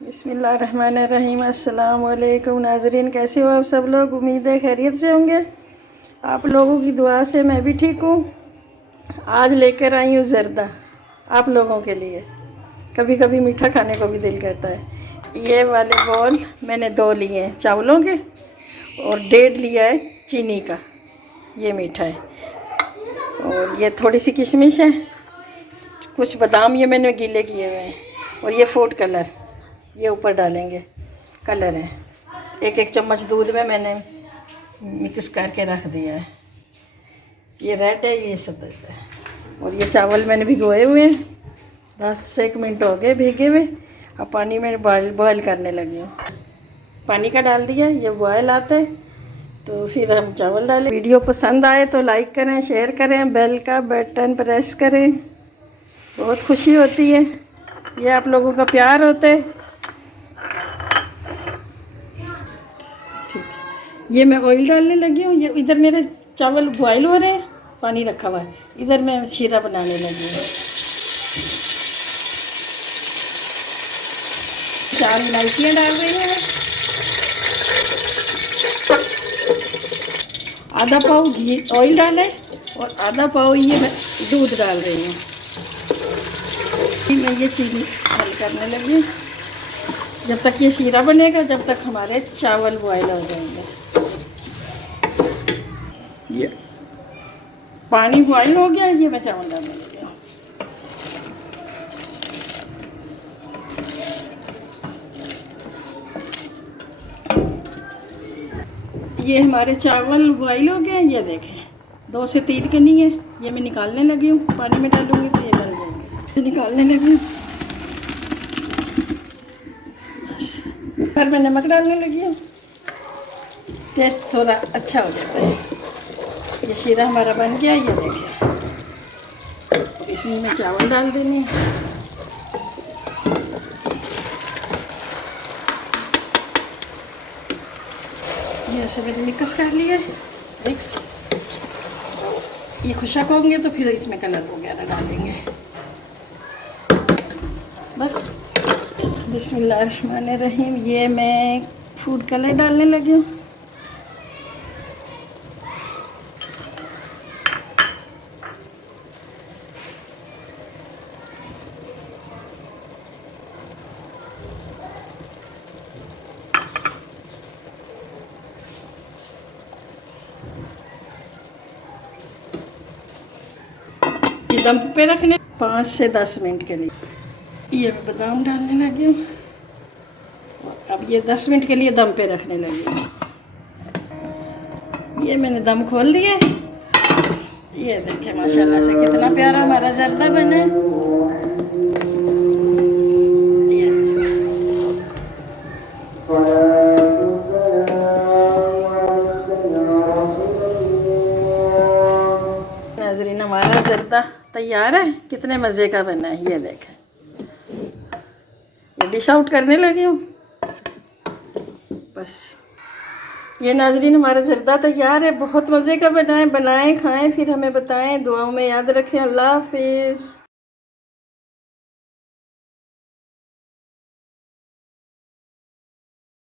बिस्मिल्लाहिर्रहमानिर्रहीम। अस्सलाम वालेकुम नाज़रीन, कैसे हो आप सब लोग? उम्मीद है खैरियत से होंगे। आप लोगों की दुआ से मैं भी ठीक हूँ। आज लेकर आई हूँ ज़र्दा आप लोगों के लिए। कभी कभी मीठा खाने को भी दिल करता है। ये वाले बॉल मैंने 2 लिए हैं चावलों के और 1.5 लिया है चीनी का। ये मीठा है। और ये थोड़ी सी किशमिश है, कुछ बादाम ये मैंने गीले किए हुए हैं, और ये फूड कलर ये ऊपर डालेंगे। कलर है। 1-1 चम्मच दूध में मैंने मिक्स करके रख दिया है। ये रेड है, ये सब्ज़ है। और ये चावल मैंने भिगोए हुए हैं, 10 से 1 मिनट हो गए भीगे हुए। अब पानी में बॉयल करने लगी हूँ। पानी का डाल दिया, ये बॉयल आते तो फिर हम चावल डालें। वीडियो पसंद आए तो लाइक करें, शेयर करें, बेल का बटन प्रेस करें। बहुत खुशी होती है, ये आप लोगों का प्यार होता है। ठीक है, ये मैं ऑयल डालने लगी हूँ। ये इधर मेरे चावल बॉयल हो रहे हैं, पानी रखा हुआ है। इधर मैं शीरा बनाने लगी हूँ। 4 इलायचियाँ डाल रही हैं। आधा पाव घी ऑयल डालें और आधा पाव ये मैं दूध डाल रही हूँ। मैं ये चीनी डाल करने लगी। जब तक ये शीरा बनेगा, जब तक हमारे चावल बॉयल हो जाएंगे। ये पानी बॉयल हो गया, ये मैं चावल डालने लगी हूँ। ये हमारे चावल बॉयल हो गए। ये देखें 2 से 3 कनी है। ये मैं निकालने लगी हूँ। पानी में डालूँगी तो ये गल जाएंगे। निकालने लगी हूँ। फिर मैं नमक डालने लगी हूँ, टेस्ट थोड़ा अच्छा हो जाता है। ये शीरा हमारा बन गया। ये देखिए, इसमें मैं चावल डाल देनी है। ये ऐसे मैंने मिक्स कर लिया है। मिक्स ये खुशक होंगे तो फिर इसमें कलर वगैरह डालेंगे। बस बिस्मिल्लाहिर्रहमानिर्रहीम। ये मैं फूड कलर डालने लगी हूँ। ये दम पे रखने 5 से 10 मिनट के लिए। ये बादाम डालने लगी हूँ। अब ये 10 मिनट के लिए दम पे रखने लगी हूँ। ये मैंने दम खोल दिया है। ये देखें माशाल्लाह से कितना प्यारा हमारा जर्दा बना है। ये नाज़रीन, हमारा जर्दा तैयार है। कितने मज़े का बना है। ये देखें, ये डिश आउट करने लगी हूँ। बस ये नाज़रीन, हमारा ज़र्दा तैयार है। बहुत मज़े का बनाएं, खाएं, फिर हमें बताएं। दुआओं में याद रखें। अल्लाह हाफिज़।